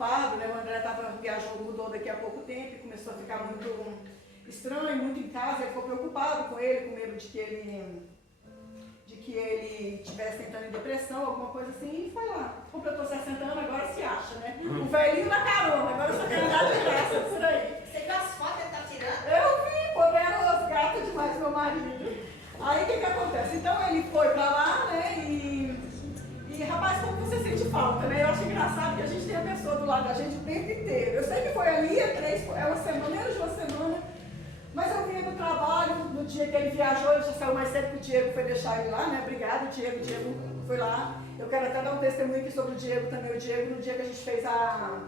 preocupado, né? O André viajou, mudou daqui a pouco tempo e começou a ficar muito estranho, muito em casa. Ele ficou preocupado com ele, com medo de que ele estivesse entrando em depressão, alguma coisa assim, e foi lá. Completou 60 anos, agora se acha, né? O velhinho na carona, agora só quer andar de graça, por aí. Você viu as fotos que ele tá tirando? Eu vi, poderoso, gato demais, meu marido. Aí o que acontece? Então ele foi pra lá, né, e rapaz, como você sente falta, né? Eu acho engraçado que a gente tem a pessoa do lado da gente o tempo inteiro. Eu sei que foi ali, é uma semana, menos de uma semana, mas eu vinha do trabalho, no dia que ele viajou, ele já saiu mais cedo que o Diego foi deixar ele lá, né? Obrigado, Diego, o Diego foi lá. Eu quero até dar um testemunho aqui sobre o Diego também. O Diego, no dia que a gente fez a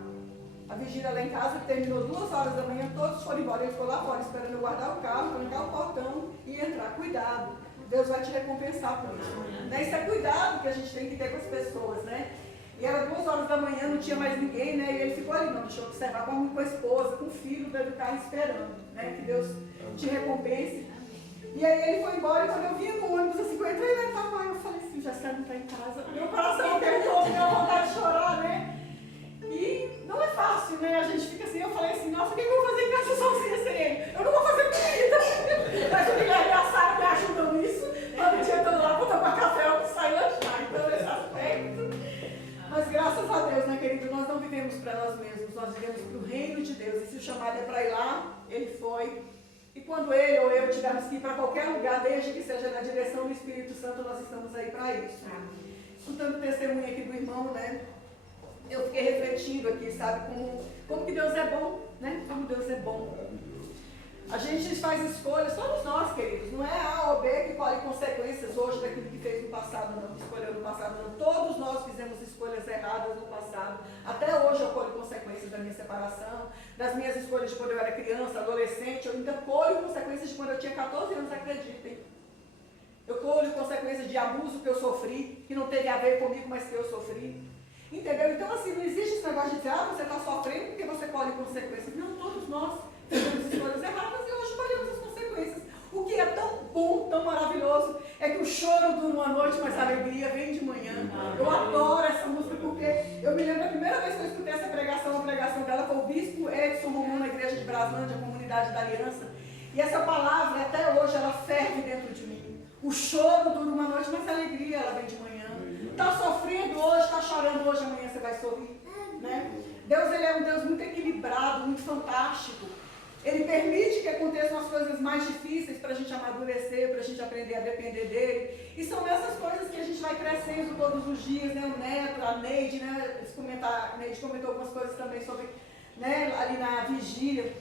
vigília lá em casa, que terminou 2 horas da manhã, todos foram embora. Ele ficou lá fora esperando eu guardar o carro, trancar o portão e entrar. Cuidado, Deus vai te recompensar por isso. Né? Isso é cuidado que a gente tem que ter com as pessoas, né? E era 2 horas da manhã, não tinha mais ninguém, né? E ele ficou ali, não, deixou observar com a esposa, com o filho dentro do carro esperando, né? Que Deus te recompense. E aí ele foi embora e quando eu vinha no ônibus, assim, que eu entrei lá em Itaquá, eu falei assim, já não está em casa. Meu coração apertou, me deu vontade de chorar, né? E não é fácil, né? A gente fica assim, eu falei assim, nossa, o que eu vou fazer em casa sozinha sem ele? Eu não vou fazer comida. Mas o Guilherme e a Sara me ajudam nisso. Todo dia eu estou lá para tomar café, eu saio lanchar. Então, nesse aspecto. Mas graças a Deus, né, querido? Nós não vivemos para nós mesmos, nós vivemos para o reino de Deus. E se o chamado é para ir lá, ele foi. E quando ele ou eu tivermos que ir para qualquer lugar, desde que seja na direção do Espírito Santo, nós estamos aí para isso. Escutando o testemunho aqui do irmão, né? Eu fiquei refletindo aqui, sabe, como que Deus é bom, né? Como Deus é bom. A gente faz escolhas, todos nós, queridos, não é A ou B que colhe consequências hoje daquilo que fez no passado, não, que escolheu no passado, não. Todos nós fizemos escolhas erradas no passado. Até hoje eu colho consequências da minha separação, das minhas escolhas de quando eu era criança, adolescente. Eu ainda colho consequências de quando eu tinha 14 anos, acreditem. Eu colho consequências de abuso que eu sofri, que não teve a ver comigo, mas que eu sofri. Entendeu? Então, assim, não existe esse negócio de dizer, você está sofrendo porque você colhe consequências. Não, todos nós fizemos escolhas erradas e hoje colhemos as consequências. O que é tão bom, tão maravilhoso, é que o choro dura uma noite, mas a alegria vem de manhã. Eu adoro essa música porque eu me lembro a primeira vez que eu escutei essa pregação, a pregação dela foi o bispo Edson Romão na igreja de Braslândia, a comunidade da Aliança. E essa palavra, até hoje, ela ferve dentro de mim. O choro dura uma noite, mas a alegria, ela vem de manhã. Está sofrendo hoje, está chorando hoje, amanhã você vai sorrir. Né? Deus, ele é um Deus muito equilibrado, muito fantástico. Ele permite que aconteçam as coisas mais difíceis para a gente amadurecer, para a gente aprender a depender dele. E são essas coisas que a gente vai crescendo todos os dias, né? O Neto, a Neide, né? A Neide comentou algumas coisas também sobre, né? Ali na vigília.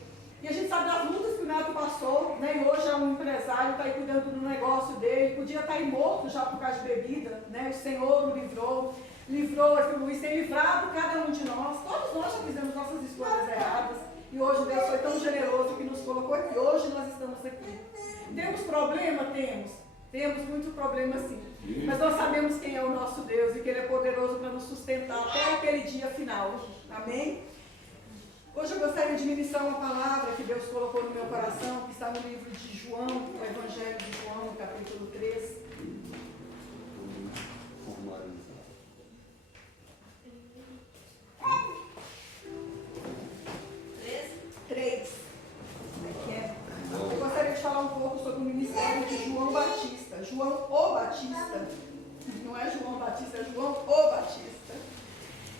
E a gente sabe das lutas que o Neto passou, né? E hoje é um empresário, está aí cuidando do negócio dele. Podia estar aí morto já por causa de bebida, né? O Senhor o livrou aqui o Luiz, tem livrado cada um de nós. Todos nós já fizemos nossas escolhas erradas. E hoje Deus foi tão generoso que nos colocou aqui. Hoje nós estamos aqui. Temos problema? Temos. Temos muito problema sim. Mas nós sabemos quem é o nosso Deus e que Ele é poderoso para nos sustentar até aquele dia final. Amém? Hoje eu gostaria de ministrar uma palavra que Deus colocou no meu coração, que está no livro de João, o Evangelho de João, no capítulo 3. 3. Aqui é. Eu gostaria de falar um pouco sobre o ministério de João Batista. João o Batista. Não é João Batista, é João o Batista.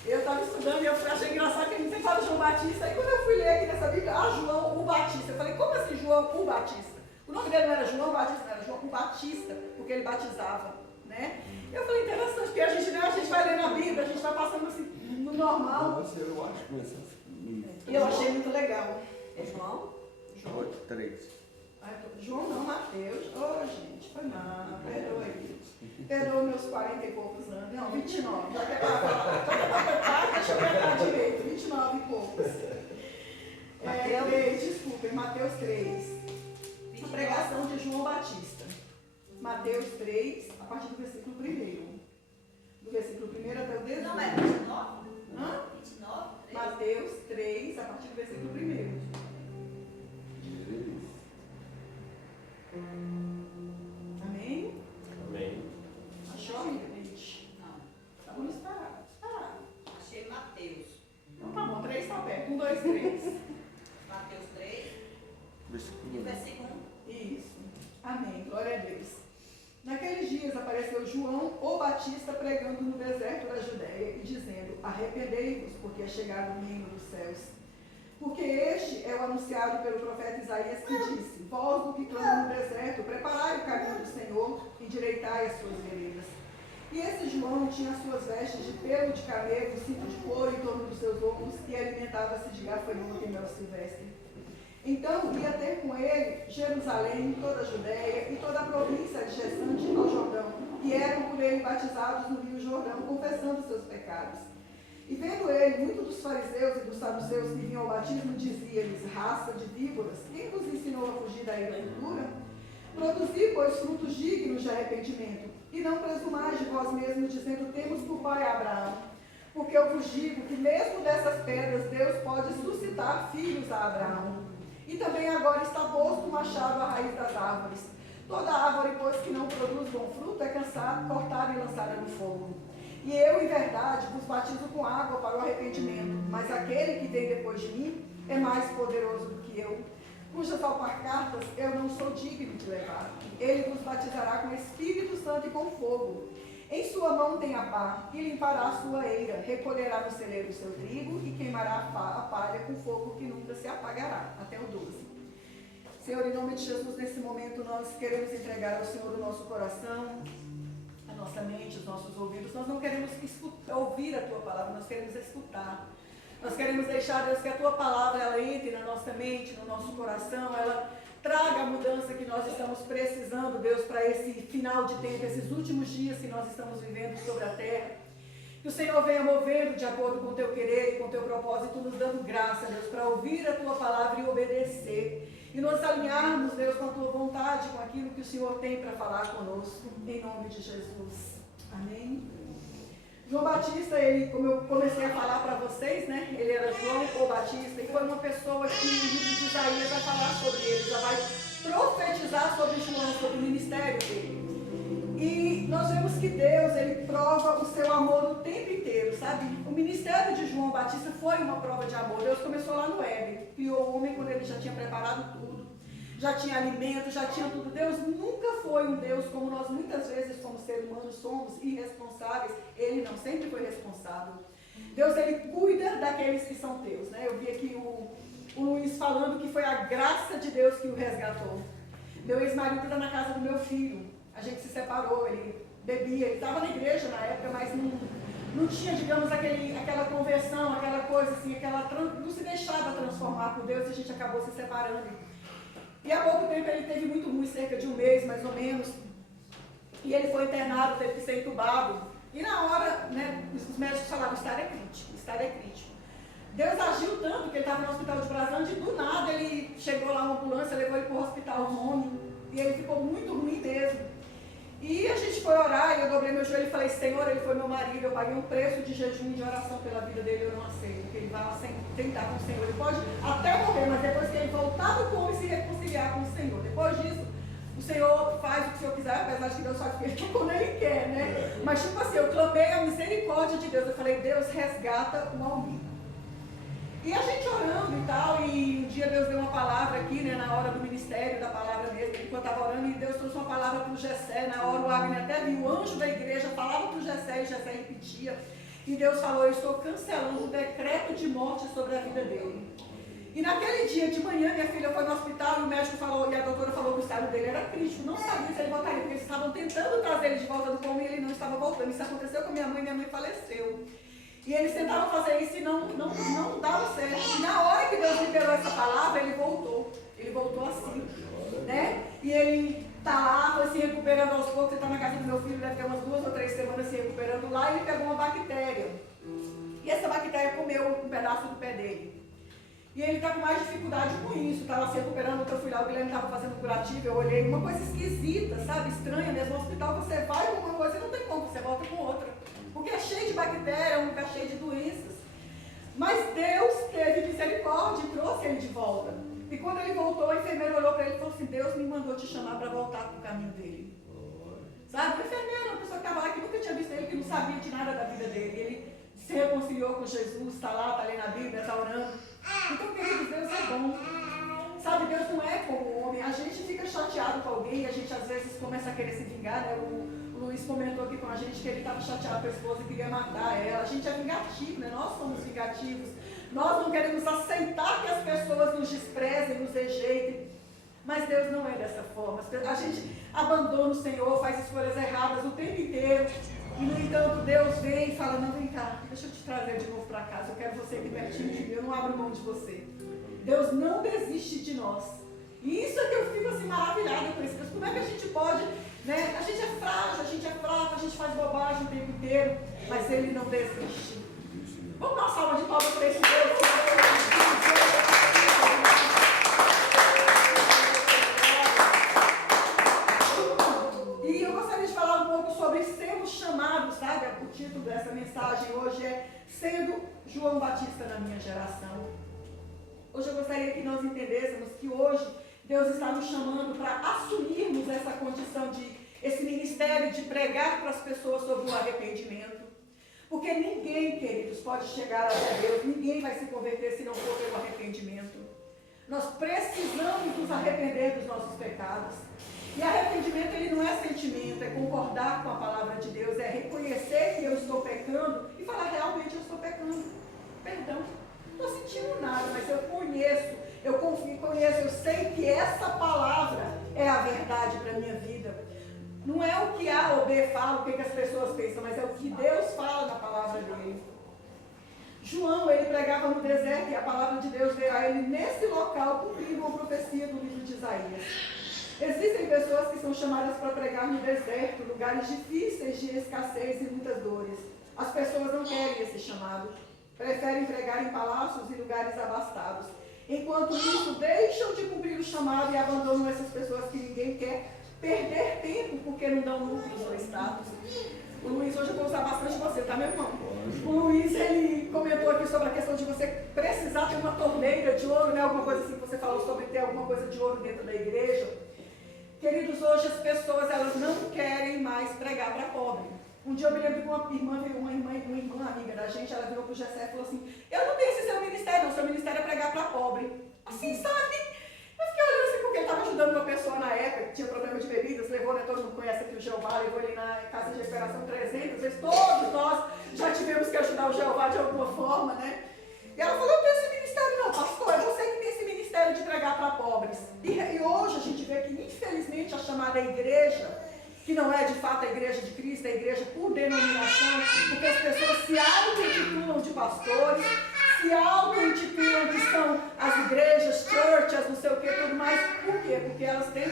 Eu estava estudando e eu achei engraçado que a gente sempre fala João Batista. Aí quando eu fui ler aqui nessa Bíblia, João o Batista. Eu falei, como assim João o Batista? O nome dele não era João Batista, não era João o Batista, porque ele batizava, né? Eu falei, interessante, porque a gente vai ler na Bíblia, a gente vai passando assim, no normal. Eu acho que E eu achei muito legal. É João? João 3. João não, Mateus. Gente, foi mal, perdoa aí. Perdoa meus 40 e poucos anos. Não, 29. Já que é para falar. Deixa eu pegar direito. 29 e poucos. Desculpem, Mateus 3. A pregação de João Batista. Mateus 3, a partir do versículo 1. Do versículo 1 até o 18. Não, é 29? Hã? 29? 3. Mateus 3, a partir do versículo 1. Amém? Amém. Achou, minha gente? Não. Tá bom, esperar. Achei Mateus. Então tá 2, 3. Mateus 3, Versículo 1. versículo 1. Isso. Amém. Glória a Deus. Naqueles dias apareceu João, o Batista, pregando no deserto da Judéia e dizendo: arrependei-vos, porque é chegado o reino dos céus. Porque este é o anunciado pelo profeta Isaías, que disse: vós do que clama no deserto, preparai o caminho do Senhor, endireitai as suas veredas. E esse João tinha suas vestes de pelo de camelo, cinto de couro em torno dos seus ombros, e alimentava-se de gafanhoto e mel silvestre. Então ia ter com ele Jerusalém, toda a Judéia e toda a província adjacente ao Jordão, e eram por ele batizados no rio Jordão, confessando seus pecados. E vendo ele, muitos dos fariseus e dos saduceus que vinham ao batismo, dizia-lhes: raça de víboras, quem vos ensinou a fugir da ira futura? Produzi, pois, frutos dignos de arrependimento, e não presumais de vós mesmos, dizendo: temos por pai Abraão. Porque eu vos digo que mesmo dessas pedras Deus pode suscitar filhos a Abraão. E também agora está posto o machado à raiz das árvores. Toda árvore, pois, que não produz bom fruto, é cansada, cortada e lançada no fogo. E eu, em verdade, vos batizo com água para o arrependimento, mas aquele que vem depois de mim é mais poderoso do que eu, cujas alpargatas eu não sou digno de levar. Ele vos batizará com Espírito Santo e com fogo. Em sua mão tem a pá, e limpará a sua eira, recolherá no celeiro o seu trigo, e queimará a palha com fogo que nunca se apagará. Até o 12. Senhor, em nome de Jesus, nesse momento nós queremos entregar ao Senhor o nosso coração, a nossa mente, os nossos ouvidos. Nós não queremos ouvir a Tua palavra, nós queremos escutar. Nós queremos deixar, Deus, que a Tua palavra ela entre na nossa mente, no nosso coração, ela traga a mudança que nós estamos precisando, Deus, para esse final de tempo, esses últimos dias que nós estamos vivendo sobre a terra. Que o Senhor venha movendo de acordo com o Teu querer e com o Teu propósito, nos dando graça, Deus, para ouvir a Tua palavra e obedecer. E nos alinharmos, Deus, com a Tua vontade, com aquilo que o Senhor tem para falar conosco, em nome de Jesus. Amém. João Batista, ele, como eu comecei a falar para vocês, né? Ele era João o Batista e foi uma pessoa que o livro de Isaías vai falar sobre ele, já vai profetizar sobre João, sobre o ministério dele. E nós vemos que Deus, ele prova o seu amor o tempo inteiro, sabe? O ministério de João Batista foi uma prova de amor. Deus começou lá no Éden, criou o homem quando ele já tinha preparado tudo. Já tinha alimento, já tinha tudo. Deus nunca foi um Deus como nós muitas vezes como seres humanos somos, irresponsáveis. Ele não, sempre foi responsável. Deus, ele cuida daqueles que são teus, né? Eu vi aqui o Luiz falando que foi a graça de Deus que o resgatou. Meu ex-marido está na casa do meu filho. A gente se separou, ele bebia, ele estava na igreja na época, mas não tinha, digamos, aquela conversão, aquela coisa assim, não se deixava transformar por Deus e a gente acabou se separando. E há pouco tempo ele teve muito ruim, cerca de um mês mais ou menos, e ele foi internado, teve que ser entubado. E na hora, né, os médicos falaram: o estado é crítico, o estado é crítico. Deus agiu tanto que ele estava no hospital de Brasília, e do nada ele chegou lá, uma ambulância, levou ele para o hospital home, e ele ficou muito ruim mesmo. E a gente foi orar, e eu dobrei meu joelho e falei: Senhor, ele foi meu marido, eu paguei um preço de jejum e de oração pela vida dele, eu não aceito, porque ele vai tentar com o Senhor. Ele pode até morrer, mas depois que ele voltar do corpo e se reconciliar com o Senhor, depois disso, o Senhor faz o que o Senhor quiser, apesar de que Deus faz o que ele quer quando ele quer, né? Mas tipo assim, eu clamei a misericórdia de Deus, eu falei: Deus, resgata o Almir. E a gente orando e tal, e um dia Deus deu uma palavra aqui, né, na hora do ministério, da palavra mesmo, enquanto eu estava orando, e Deus trouxe uma palavra para o Gessé. Na hora o Agner até viu, o anjo da igreja falava para o Gessé, e Gessé repetia. E Deus falou: eu estou cancelando o decreto de morte sobre a vida dele. E naquele dia de manhã, minha filha foi no hospital e o médico falou, e a doutora falou que o estado dele era crítico. Não sabia se ele voltaria, porque eles estavam tentando trazer ele de volta do coma e ele não estava voltando. Isso aconteceu com minha mãe faleceu. E eles tentavam fazer isso e não dava certo. E na hora que Deus liberou essa palavra, ele voltou. Ele voltou assim, né? E ele está lá, foi se recuperando aos poucos. Ele está na casa do meu filho, deve ter umas 2 ou 3 semanas se recuperando lá. E ele pegou uma bactéria. E essa bactéria comeu um pedaço do pé dele. E ele está com mais dificuldade com isso. Estava se recuperando, eu fui lá, o Guilherme estava fazendo curativo. Eu olhei, uma coisa esquisita, sabe? Estranha mesmo. No hospital você vai com uma coisa e não tem como, você volta com outra. Porque é cheio de bactérias, é um lugar cheio de doenças. Mas Deus teve misericórdia e trouxe ele de volta. E quando ele voltou, a enfermeira olhou para ele e falou assim: Deus me mandou te chamar para voltar para o caminho dele. Sabe? A enfermeira, uma pessoa que estava lá, que nunca tinha visto ele, que não sabia de nada da vida dele. Ele se reconciliou com Jesus, está lá, está lendo a Bíblia, está orando. Então, queridos, Deus é bom. Sabe, Deus não é como o homem. A gente fica chateado com alguém, a gente às vezes começa a querer se vingar, né? O Luiz comentou aqui com a gente que ele estava chateado com a esposa e queria matar ela. A gente é vingativo, né? Nós somos vingativos. Nós não queremos aceitar que as pessoas nos desprezem, nos rejeitem. Mas Deus não é dessa forma. A gente abandona o Senhor, faz escolhas erradas o tempo inteiro. E, no entanto, Deus vem e fala, não, vem cá, deixa eu te trazer de novo para casa. Eu quero você aqui pertinho de mim, eu não abro mão de você. Deus não desiste de nós. E isso é que eu fico assim maravilhada com isso. Como é que a gente pode, né? A gente é frágil, a gente é fraco, a gente faz bobagem o tempo inteiro, mas Ele não desiste. Vamos dar uma salva de palmas para esse Deus. E eu gostaria de falar um pouco sobre sermos chamados, sabe? O título dessa mensagem hoje é Sendo João Batista na Minha Geração. Hoje eu gostaria que nós entendêssemos que hoje Deus está nos chamando para assumirmos essa condição esse ministério de pregar para as pessoas sobre o arrependimento. Porque ninguém, queridos, pode chegar até Deus, ninguém vai se converter se não for pelo arrependimento. Nós precisamos nos arrepender dos nossos pecados. E arrependimento, ele não é sentimento, é concordar com a palavra de Deus, é reconhecer que eu estou pecando e falar, realmente eu estou pecando. Perdão. Não estou sentindo nada, mas eu conheço, eu confio, eu sei que essa palavra é a verdade para a minha vida. Não é o que A ou B fala, o que as pessoas pensam, mas é o que Deus fala na palavra dele. João, ele pregava no deserto e a palavra de Deus veio a ele nesse local, cumprindo uma profecia do livro de Isaías. Existem pessoas que são chamadas para pregar no deserto, lugares difíceis de escassez e muitas dores. As pessoas não querem esse chamado. Preferem pregar em palácios e lugares abastados. Enquanto isso, deixam de cumprir o chamado e abandonam essas pessoas que ninguém quer perder tempo porque não dão lucros ou status. O Luiz, hoje eu vou usar bastante você, tá, meu irmão? O Luiz, ele comentou aqui sobre a questão de você precisar ter uma torneira de ouro, né? Alguma coisa assim que você falou sobre ter alguma coisa de ouro dentro da igreja. Queridos, hoje as pessoas, elas não querem mais pregar para pobre. Um dia eu me lembro que uma irmã amiga da gente, ela virou pro Gessé e falou assim, eu não tenho esse seu ministério, não, seu ministério é pregar para pobre. Assim, sabe? Eu fiquei olhando assim, porque ele estava ajudando uma pessoa na época, que tinha problema de bebidas, levou, né, todo mundo conhece aqui o Jeová, levou ele na casa de recuperação 300 vezes, todos nós já tivemos que ajudar o Jeová de alguma forma, né? E ela falou, eu tenho esse ministério, não, pastor, é você que tem esse ministério de pregar para pobres. E hoje a gente vê que, infelizmente, a chamada igreja, que não é de fato a igreja de Cristo, é a igreja por denominação, porque as pessoas se auto-intitulam de pastores, se auto-intitulam que são as igrejas, churches, não sei o que, tudo mais. Por quê? Porque elas têm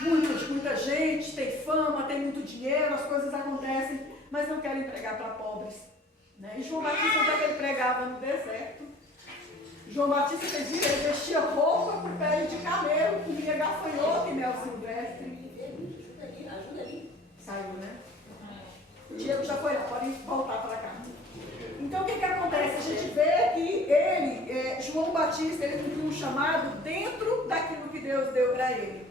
muita gente, tem fama, tem muito dinheiro, as coisas acontecem, mas não querem pregar para pobres. Né? E João Batista, onde é que ele pregava? No deserto. João Batista, ele vestia roupa por pele de camelo, comia gafanhoto e mel silvestre. Saiu, né? O Diego já foi lá, pode voltar para cá. Então o que acontece? A gente vê que ele, João Batista, ele cumpriu um chamado dentro daquilo que Deus deu para ele.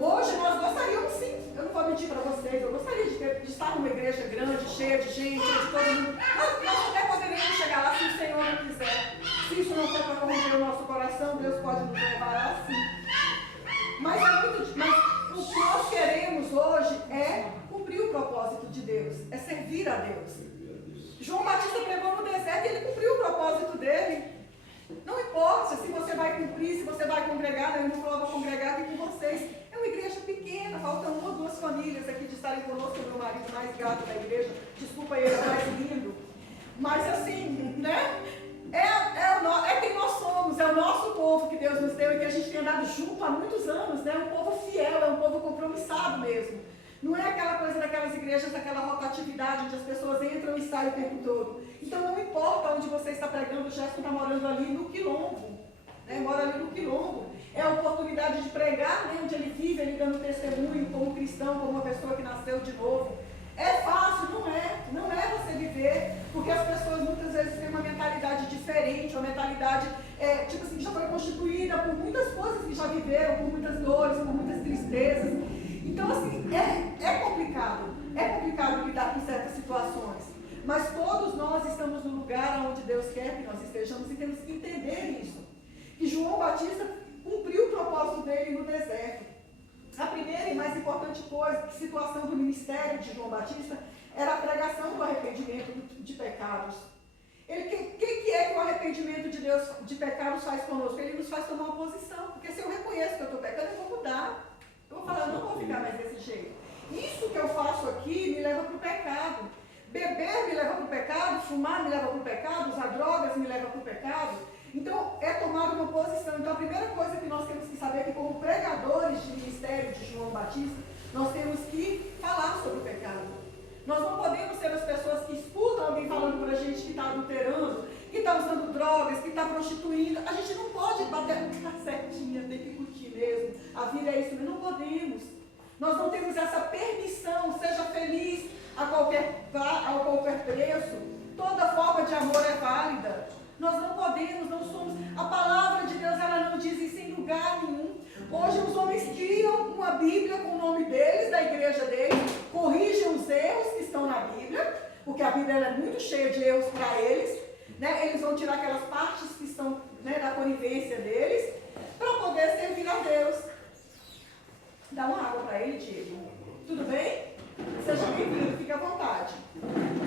Hoje nós gostaríamos sim, eu não vou mentir para vocês, eu gostaria de estar numa igreja grande, cheia de gente, de todo mundo. Nós até poderíamos chegar lá se o Senhor não quiser. Se isso não for para corromper o nosso coração, Deus pode nos levar assim. Mas o que nós queremos hoje é cumprir o propósito de Deus, é servir a Deus. João Batista pregou no deserto e ele cumpriu o propósito dele. Não importa se você vai cumprir, se você vai congregar, eu não vou congregar aqui com vocês. É uma igreja pequena, faltam 1 ou 2 famílias aqui de estarem conosco, meu marido mais gato da igreja, desculpa ele, é mais lindo. Mas assim, né? É quem nós somos, é o nosso povo que Deus nos deu e que a gente tem andado junto há muitos anos, né? Um povo fiel, é um povo compromissado mesmo. Não é aquela coisa daquelas igrejas, daquela rotatividade onde as pessoas entram e saem o tempo todo. Então não importa onde você está pregando, o Gerson está morando ali no Quilombo, né? Mora ali no Quilombo. É a oportunidade de pregar, né? Onde ele vive, ele dando testemunho como cristão, como uma pessoa que nasceu de novo. É fácil? Não é você viver, porque as pessoas muitas vezes têm uma mentalidade diferente, uma mentalidade, tipo assim, que já foi constituída por muitas coisas que já viveram, por muitas dores, por muitas tristezas. Então, assim, é complicado lidar com certas situações. Mas todos nós estamos no lugar onde Deus quer que nós estejamos e temos que entender isso. Que João Batista cumpriu o propósito dele no deserto. A primeira e mais importante situação do ministério de João Batista era a pregação do arrependimento de pecados. O que é que o arrependimento de Deus de pecados faz conosco? Ele nos faz tomar uma posição. Porque se eu reconheço que eu estou pecando, eu vou mudar. Eu vou falar, eu não vou ficar mais desse jeito. Isso que eu faço aqui me leva para o pecado. Beber me leva para o pecado, fumar me leva para o pecado, usar drogas me leva para o pecado. Então, é tomar uma posição. Então, a primeira coisa que nós temos que saber é que, como pregadores de ministério de João Batista, nós temos que falar sobre o pecado. Nós não podemos ser as pessoas que escutam alguém falando para a gente que está adulterando, que está usando drogas, que está prostituindo. A gente não pode bater na certinha, tem que curtir mesmo. A vida é isso, não podemos. Nós não temos essa permissão, seja feliz a qualquer preço. Toda forma de amor é válida. Nós não podemos, não somos. A palavra de Deus, ela não diz isso em lugar nenhum. Hoje os homens criam uma Bíblia com o nome deles, da igreja deles, corrigem os erros que estão na Bíblia, porque a Bíblia é muito cheia de erros para eles, né? Eles vão tirar aquelas partes que estão, né, da conivência deles, para poder servir a Deus. Dá uma água para ele, Diego. Tudo bem? Seja bem-vindo, fique à vontade.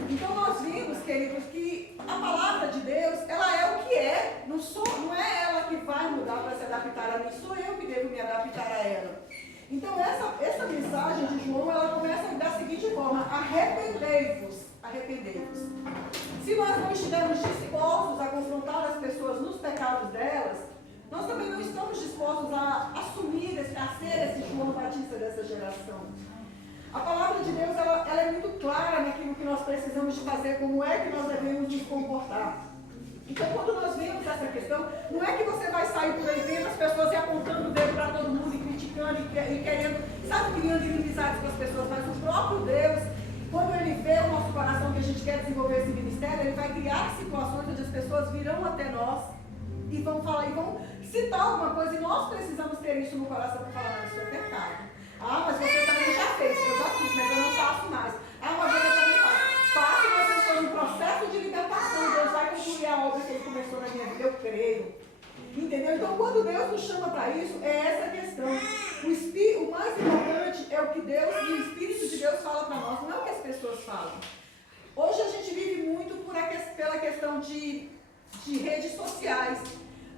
Então nós vimos, queridos, que a palavra de Deus, ela é o que é. Não é ela que vai mudar para se adaptar a mim, sou eu que devo me adaptar a ela. Então essa mensagem de João, ela começa da seguinte forma: arrependei-vos, arrependei-vos. Se nós não estivermos dispostos a confrontar as pessoas nos pecados delas, nós também não estamos dispostos a assumir, a ser esse João Batista dessa geração. A palavra de Deus, ela é muito clara naquilo que nós precisamos de fazer, como é que nós devemos nos comportar. Então, quando nós vemos essa questão, não é que você vai sair por aí vendo as pessoas e apontando o dedo para todo mundo e criticando e querendo, sabe, criando inimizades com as pessoas, mas o próprio Deus, quando Ele vê o nosso coração que a gente quer desenvolver esse ministério, Ele vai criar situações onde as pessoas virão até nós e vão falar, e vão citar alguma coisa, e nós precisamos ter isso no coração para falar, não, isso é pecado. Ah, mas você também já fez, eu já fiz, mas eu não faço mais. Ah, mas você também faz. Faço, você foi um processo de libertação. Deus vai concluir a obra que Ele começou na minha vida, eu creio. Entendeu? Então, quando Deus nos chama para isso, é essa questão. O mais importante é o que Deus e o Espírito de Deus fala para nós, não é o que as pessoas falam. Hoje a gente vive muito pela questão de redes sociais.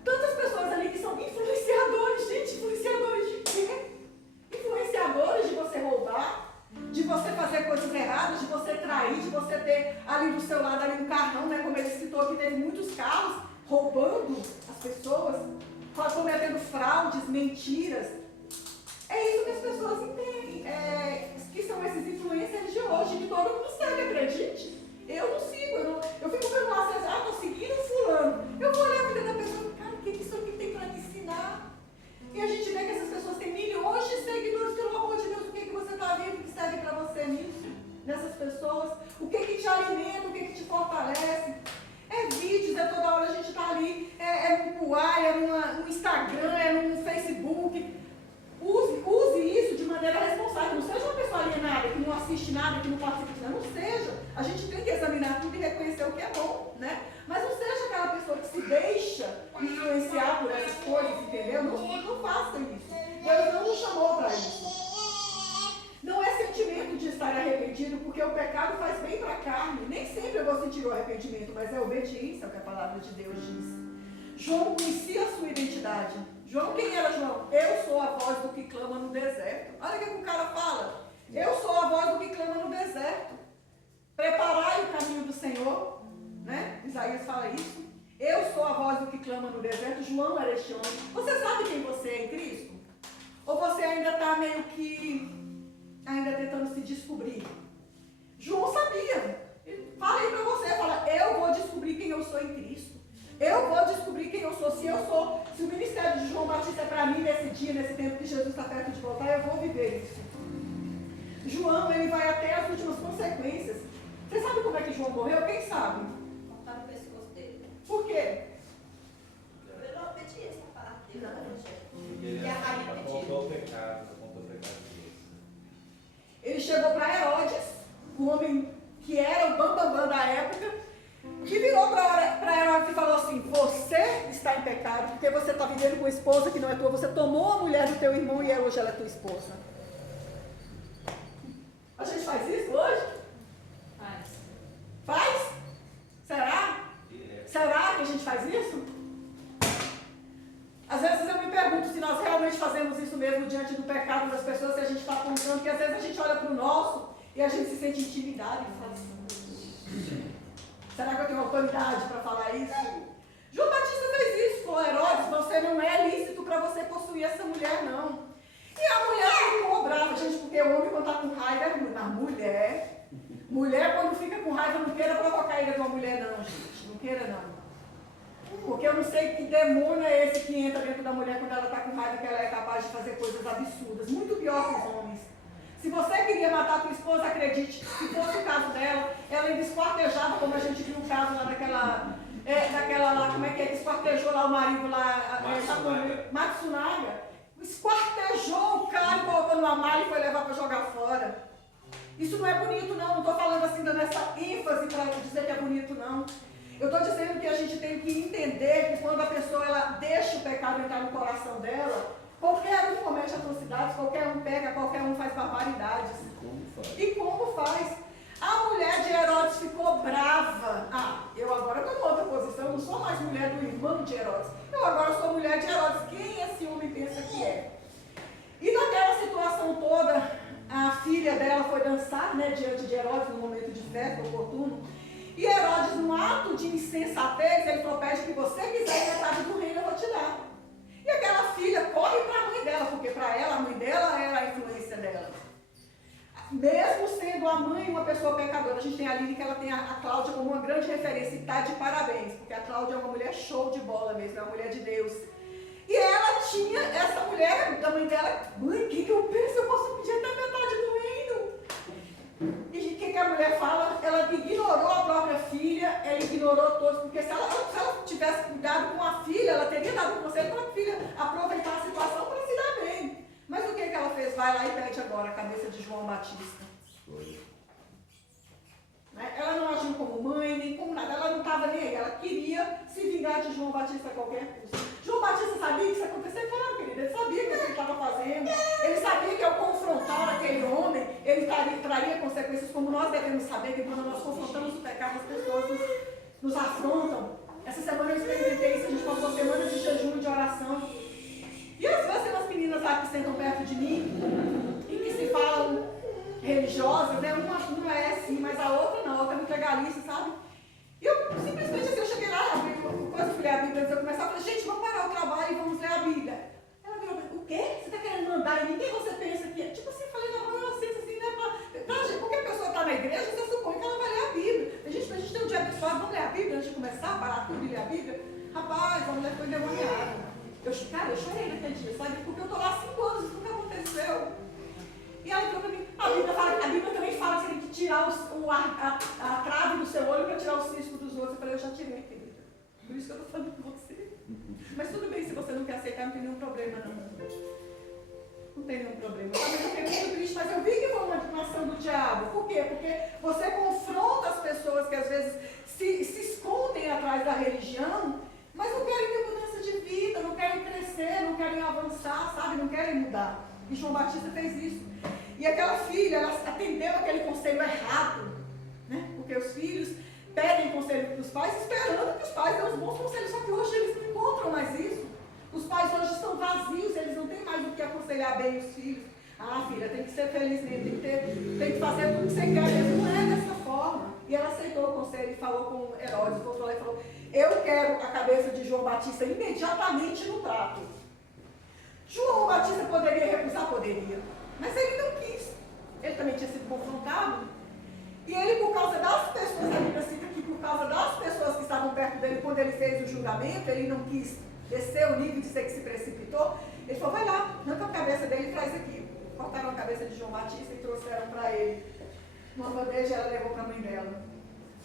Tantas pessoas ali que são influenciadores. Gente, influenciadores de quê? Influenciadores de você roubar, de você fazer coisas erradas, de você trair, de você ter ali do seu lado ali um carrão, né? Como ele citou que teve muitos carros roubando as pessoas, cometendo fraudes, mentiras. É isso que as pessoas entendem, que são esses influencers de hoje, que todo mundo segue, acredite. Eu não sigo, eu fico vendo lá, estou seguindo fulano. Eu vou olhar a vida da pessoa, cara, o que isso aqui tem para me ensinar? E a gente vê que essas pessoas têm milhões de seguidores, pelo amor de Deus, o que você está vendo que serve para você nisso? Nessas pessoas? O que te alimenta, o que te fortalece? É vídeos, é toda hora a gente está ali, é no Kuai, no Instagram, é no Facebook. Use isso de maneira responsável. Não seja uma pessoa alienada, que não assiste nada, que não participa de nada. Não seja. A gente tem que examinar tudo e reconhecer o que é bom, né? Mas não seja aquela pessoa que se deixa influenciar por essas coisas, entendeu? Não faça isso. Deus não nos chamou para isso. Não é sentimento de estar arrependido, porque o pecado faz bem para a carne. Nem sempre eu vou sentir o arrependimento, mas é obediência ao que a palavra de Deus diz. João conhecia a sua identidade. João, quem era João? Eu sou a voz do que clama no deserto. Olha o que o cara fala. Eu sou a voz do que clama no deserto. Preparai o caminho do Senhor. Né? Isaías fala isso. Eu sou a voz do que clama no deserto. João era este homem. Você sabe quem você é em Cristo? Ou você ainda está meio que ainda tentando se descobrir? João sabia. Ele fala aí para você, fala, eu vou descobrir quem eu sou em Cristo. Eu vou descobrir quem eu sou. Se o ministério de João Batista é para mim nesse dia, nesse tempo que Jesus está perto de voltar, eu vou viver isso. João, ele vai até as últimas consequências. Você sabe como é que João morreu? Quem sabe? Cortaram o pescoço dele. Por quê? Eu não obedi essa palavra dele. Ele apontou o pecado dele. Ele chegou para Herodes, o homem que era o bambambam da pecado, porque você está vivendo com uma esposa que não é tua, você tomou a mulher do teu irmão e hoje ela é tua esposa. A gente faz isso hoje? Faz? Será? Será que a gente faz isso? Às vezes eu me pergunto se nós realmente fazemos isso mesmo diante do pecado das pessoas que a gente está apontando, porque às vezes a gente olha para o nosso e a gente se sente intimidado e fala assim, será que eu tenho autoridade para falar isso? João Batista fez isso com Herodes, você não é lícito para você possuir essa mulher, não. E a mulher ficou brava, gente, porque o homem quando está com raiva é ruim, mas mulher quando fica com raiva não queira provocar a ira de uma mulher, não, gente, não queira não. Porque eu não sei que demônio é esse que entra dentro da mulher quando ela está com raiva, que ela é capaz de fazer coisas absurdas, muito pior que os homens. Se você queria matar a tua esposa, acredite, se fosse o caso dela, ela ainda esquartejava, como a gente viu o caso lá daquela lá, como é que esquartejou lá o marido lá, Matsunaga, esquartejou o cara e colocou numa malha e foi levar para jogar fora. Isso não é bonito não, não estou falando assim, dando essa ênfase para dizer que é bonito não. Eu estou dizendo que a gente tem que entender que quando a pessoa ela deixa o pecado entrar no coração dela, qualquer um comete atrocidades, qualquer um pega, qualquer um faz barbaridades. E como faz? A mulher de Herodes ficou brava. Eu agora estou em outra posição, eu não sou mais mulher do irmão de Herodes. Eu agora sou mulher de Herodes. Quem esse homem pensa que é? E naquela situação toda, a filha dela foi dançar, né, diante de Herodes, no momento de festa oportuno. E Herodes, num ato de insensatez, ele falou, pede o que você quiser, metade do reino eu vou te dar. E aquela filha corre para a mãe dela, porque para ela, a mãe dela era a influência dela. Mesmo sendo a mãe uma pessoa pecadora, a gente tem a Lili, que ela tem a Cláudia como uma grande referência, e está de parabéns, porque a Cláudia é uma mulher show de bola mesmo, é uma mulher de Deus. E ela tinha, essa mulher, da mãe dela, mãe, o que eu penso? Eu posso pedir até metade do reino. E o que a mulher fala? Ela ignorou a própria filha, ela ignorou todos, porque se ela tivesse cuidado com a filha, ela teria dado um conselho para a filha aproveitar a situação para se dar bem. Mas o que ela fez? Vai lá e pede agora a cabeça de João Batista. Ela não agiu como mãe, nem como nada, ela não estava nem aí, ela queria se vingar de João Batista a qualquer custo. João Batista sabia que isso ia acontecer? Claro, querida, ele sabia que ele estava fazendo, ele sabia que ao confrontar aquele homem, ele traria consequências, como nós devemos saber que quando nós confrontamos o pecado, as pessoas nos afrontam. Essa semana eu experimentei isso, a gente passou semanas de jejum e de oração. E às vezes tem umas meninas lá que sentam perto de mim e que se falam religiosas, né? Uma é assim, mas a outra não, a outra é muito legalista, sabe? E eu simplesmente assim, eu cheguei lá, quando eu fui ler a Bíblia, antes de eu começar, eu falei, gente, vamos parar o trabalho e vamos ler a Bíblia. Ela virou, o quê? Você está querendo mandar em mim? Quem você pensa que é? Tipo assim, falei, não, eu aceito assim, né? Porque a pessoa está na igreja, você supõe que ela vai ler a Bíblia. A gente tem um dia abençoado, vamos ler a Bíblia antes de começar, parar tudo e ler a Bíblia? Rapaz, a mulher foi endemoniada. Cara, eu chorei naquele dia, sabe? Porque eu estou lá há 5 anos, isso nunca aconteceu. E ela falou para mim, a Bíblia também fala que você tem que tirar a trave do seu olho para tirar o cisco dos outros. Eu falei, eu já tirei, querida. Por isso que eu estou falando com você. Mas tudo bem, se você não quer aceitar, não tem nenhum problema, não. Não tem nenhum problema. Eu fiquei muito triste, mas eu vi que foi uma ação do diabo. Por quê? Porque você confronta as pessoas que às vezes se escondem atrás da religião, mas não querem ter mudança de vida, não querem crescer, não querem avançar, sabe? Não querem mudar. E João Batista fez isso. E aquela filha, ela atendeu aquele conselho errado, né? Porque os filhos pedem conselho para os pais, esperando que os pais dêem os bons conselhos, só que hoje eles não encontram mais isso. Os pais hoje estão vazios, eles não têm mais o que aconselhar bem os filhos. Filha, tem que ser feliz mesmo, tem que fazer tudo que você quer mesmo. Não é dessa forma. E ela aceitou o conselho e falou com Herodes, voltou lá e falou, eu quero a cabeça de João Batista imediatamente no prato. João Batista poderia recusar? Poderia. Mas ele não quis. Ele também tinha sido confrontado. E ele, por causa das pessoas, a Bíblia cita que por causa das pessoas que estavam perto dele, quando ele fez o julgamento, ele não quis descer o nível de ser que se precipitou. Ele falou, vai lá, arranca a cabeça dele e traz aqui. Cortaram a cabeça de João Batista e trouxeram para ele. Uma bandeja, ela levou para a mãe dela.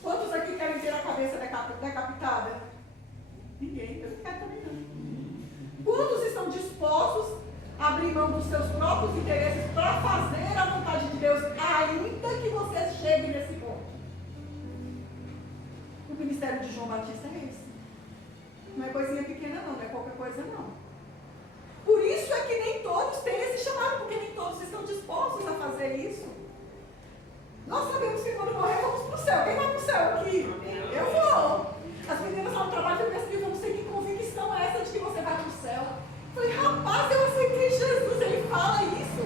Quantos aqui querem ter a cabeça decapitada? Ninguém. Eu não quero também não. Quantos estão dispostos a abrir mão dos seus próprios interesses para fazer a vontade de Deus, ainda que você chegue nesse ponto? O ministério de João Batista é esse. Não é coisinha pequena não, não é coisa, não. Por isso é que nem todos têm esse chamado, porque nem todos estão dispostos a fazer isso. Nós sabemos que quando morrer vamos para o céu. Quem vai para o céu aqui? Eu vou. As meninas lá no trabalho ficam assim, eu não sei que convicção é essa de que você vai para o céu. Eu falei, rapaz, eu aceitei Jesus, ele fala isso.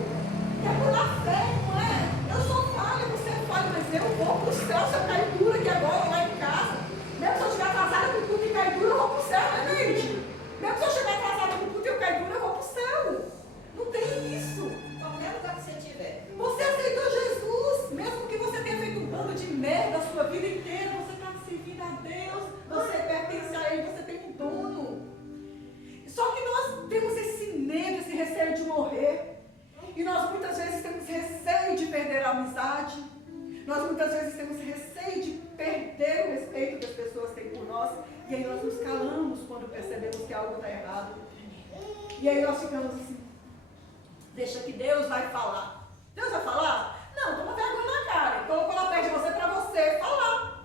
Que é pela fé, não é? Eu sou falha, você é falha, mas eu vou para o céu. Se eu cair dura aqui agora, lá em casa, mesmo se eu estiver atrasada com tudo e cair dura, eu vou para o céu, né, gente? Mesmo se eu chegar atrasada com tudo e eu cair dura, eu vou para o céu. Não tem isso. Qualquer lugar que você estiver. Você aceitou Jesus, mesmo que você tenha feito um bando de merda a sua vida inteira, você está servindo a Deus, você pertence a Ele, você tem um dono. Só que nós temos esse medo, esse receio de morrer. E nós muitas vezes temos receio de perder a amizade. Nós muitas vezes temos receio de perder o respeito que as pessoas têm por nós. E aí nós nos calamos quando percebemos que algo está errado. E aí nós ficamos assim, deixa que Deus vai falar. Deus vai falar? Não, toma vergonha na cara. Ele colocou lá perto de você para você falar.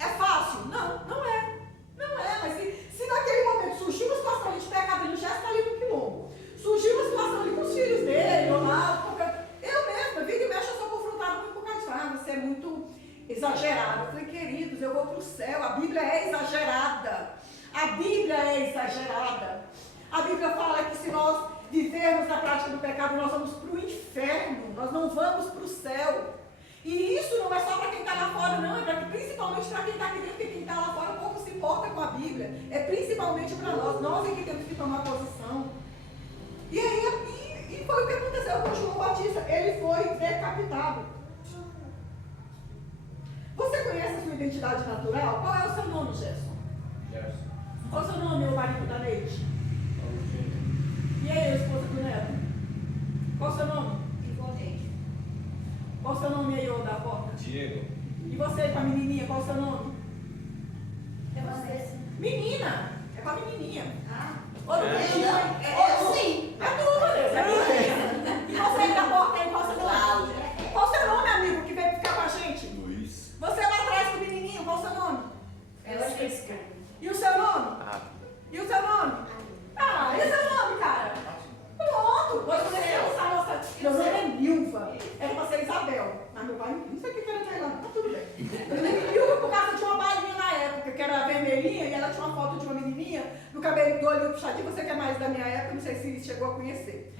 É fácil? Não, não é. Não é, mas se naquele momento surgiu uma situação ali de pecado, ele já está ali no quilombo. Surgiu uma situação ali com os filhos dele, ou lá, eu mesma, vira e mexe, eu sou confrontada com um bocado de falar, você é muito exagerado. Eu falei, queridos, eu vou para o céu, a Bíblia é exagerada. A Bíblia é exagerada. A Bíblia fala que se nós vivermos na prática do pecado, nós vamos para o inferno, nós não vamos para o céu. E isso não é só para quem está lá fora, não, é principalmente para quem está aqui dentro, porque quem está lá fora pouco se importa com a Bíblia. É principalmente para nós é que temos que tomar posição. E aí, foi o que aconteceu com João Batista, ele foi decapitado. Você conhece a sua identidade natural? Qual é o seu nome, Gerson? Gerson. Qual é o seu nome, o marido da Neide? E aí, a esposa do Neto? Qual é o seu nome? Igualmente. Qual é o seu nome aí, ô da porta? Diego. E você, com a menininha, qual é o seu nome? É você. Menina! É com a menininha. Ah. Ou não É. é? Eu sim. É tu, Vanessa. É menina. E você aí da porta aí, qual é o seu nome? Cláudia. Qual é o seu nome, amigo, que veio ficar com a gente? Luiz. Você lá atrás com o menininho, qual é o seu nome? Francisca. E o seu nome? Rápido. E o seu nome? Ah, e o seu nome, cara? Pronto. Hoje você não sabe nossa... Meu nome é Nilva. Era pra ser Isabel. Mas meu pai não sei o que era até lá. Tá tudo bem. Eu lembro Nilva por causa de uma balinha na época, que era vermelhinha, e ela tinha uma foto de uma menininha no cabelo do olho puxadinho. Você que é mais da minha época, não sei se chegou a conhecer.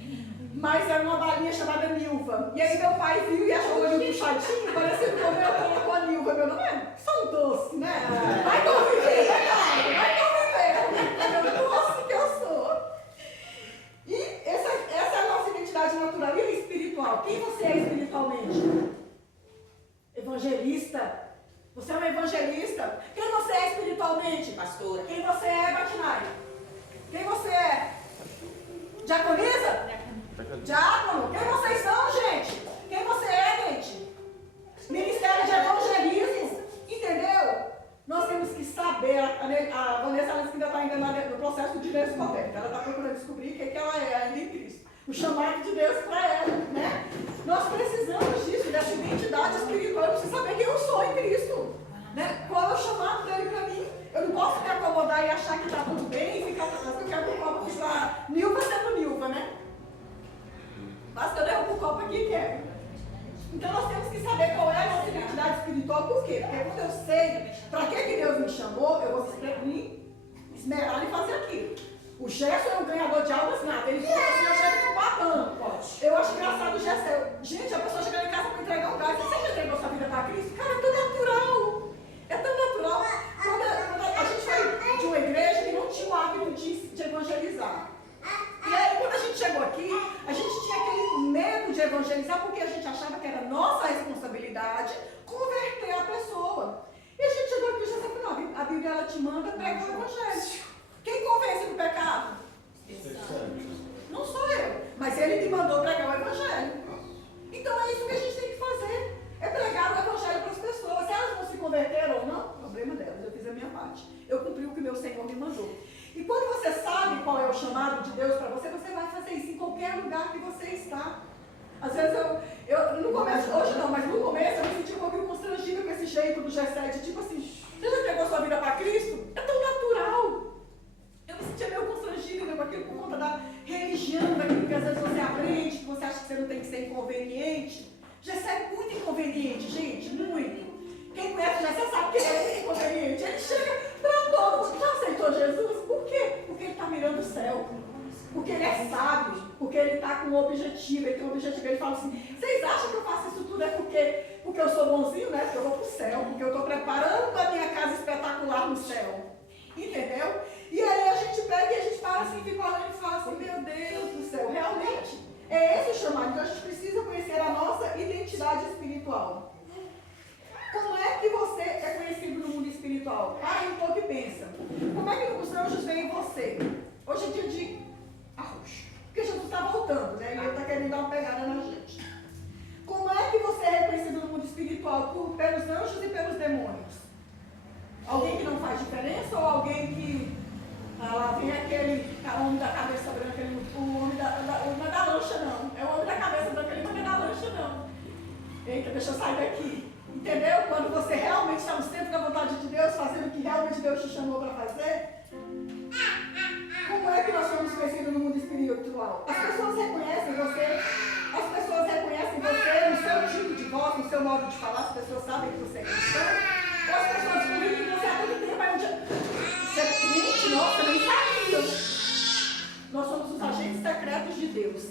Mas era uma balinha chamada Nilva. E aí meu pai viu e achou o olho puxadinho, parecido com o meu, colocou a Nilva. Meu nome é só um doce, né? Vai conviver, né, cara? Vai conviver. É meu doce que eu sou. E essa é a nossa identidade natural. E a espiritual? Quem você é espiritualmente? Evangelista. Você é um evangelista. Quem você é espiritualmente? Pastora. Quem você é, Batinai? Quem você é? Diaconisa? Diácono. Quem vocês são, gente? Quem você é, gente? Ministério de evangelismo. Entendeu? Nós temos que saber. A Vanessa ela ainda está no processo de descoberta. Ela está procurando descobrir o que ela é ainda em Cristo. O chamado de Deus para ela, né? Nós precisamos disso, dessa identidade espiritual. Eu preciso saber quem eu sou em Cristo. Né? Qual é o chamado dele para mim? Eu não posso me acomodar e achar que está tudo bem e ficar atrás. Eu quero que o copo está Nilva sendo Nilva, né? Basta eu derrubo o copo aqui e quero. Então nós temos que saber qual é a nossa identidade espiritual. Por quê? Porque quando eu sei para que Deus me chamou, eu vou me esmerar em fazer aquilo. O Gerson é um ganhador de almas nada. Ele fala assim, eu chego com batando. Eu acho engraçado o Gerson. Gente, a pessoa chega lá em casa para entregar um gás. Você já entregou sua vida para Cristo? Cara, é tão natural. É tão natural. Quando a gente foi de uma igreja que não tinha o hábito de evangelizar. E aí, quando a gente chegou aqui, a gente tinha aquele medo de evangelizar porque a gente achava que era nossa responsabilidade converter a pessoa. E a gente chegou aqui e já sabe, não, a Bíblia ela te manda pregar o evangelho. Quem convence do pecado? Não sou eu, mas ele me mandou pregar o evangelho. Então é isso que a gente tem que fazer, é pregar o evangelho para as pessoas. Se elas não se converteram ou não, problema delas, eu fiz a minha parte. Eu cumpri o que meu Senhor me mandou. E quando você sabe qual é o chamado de Deus para você, você vai fazer isso em qualquer lugar que você está. Às vezes eu no começo, hoje não, mas no começo eu me senti um pouquinho constrangida com esse jeito do G7, tipo assim, você já entregou sua vida para Cristo? É tão natural. porque ele é sábio, porque ele está com um objetivo, ele tem um objetivo, ele fala assim, vocês acham que eu faço isso tudo é porque eu sou bonzinho, né? Porque eu vou para o céu, porque eu estou preparando a minha casa espetacular no céu. Entendeu? E aí a gente pega e a gente para assim, fica olhando e fala assim, meu Deus do céu, realmente, é esse o chamado. Então a gente precisa conhecer a nossa identidade espiritual. Como é que você é conhecido no mundo espiritual? Para um pouco e pensa. Como é que os anjos veem você? Hoje é dia de arroxo. Porque Jesus está voltando, né? E ele está querendo dar uma pegada na gente. Como é que você é reconhecido no mundo espiritual? Pelos anjos e pelos demônios? Alguém que não faz diferença ou alguém que... lá vem aquele homem da cabeça branca, o homem não é da lancha não. É o homem da cabeça branca, ele não é da lancha não. Eita, deixa eu sair daqui. Entendeu? Quando você realmente está no centro da vontade de Deus, fazendo o que realmente Deus te chamou para fazer. Como é que nós somos conhecidos no mundo espiritual? As pessoas reconhecem você no seu tipo de voz, no seu modo de falar, as pessoas sabem que você é cristão. Ou as pessoas descobrem que você há muito tempo é um dia. Você é crente, nossa, nem sabia. Nós somos os agentes secretos de Deus.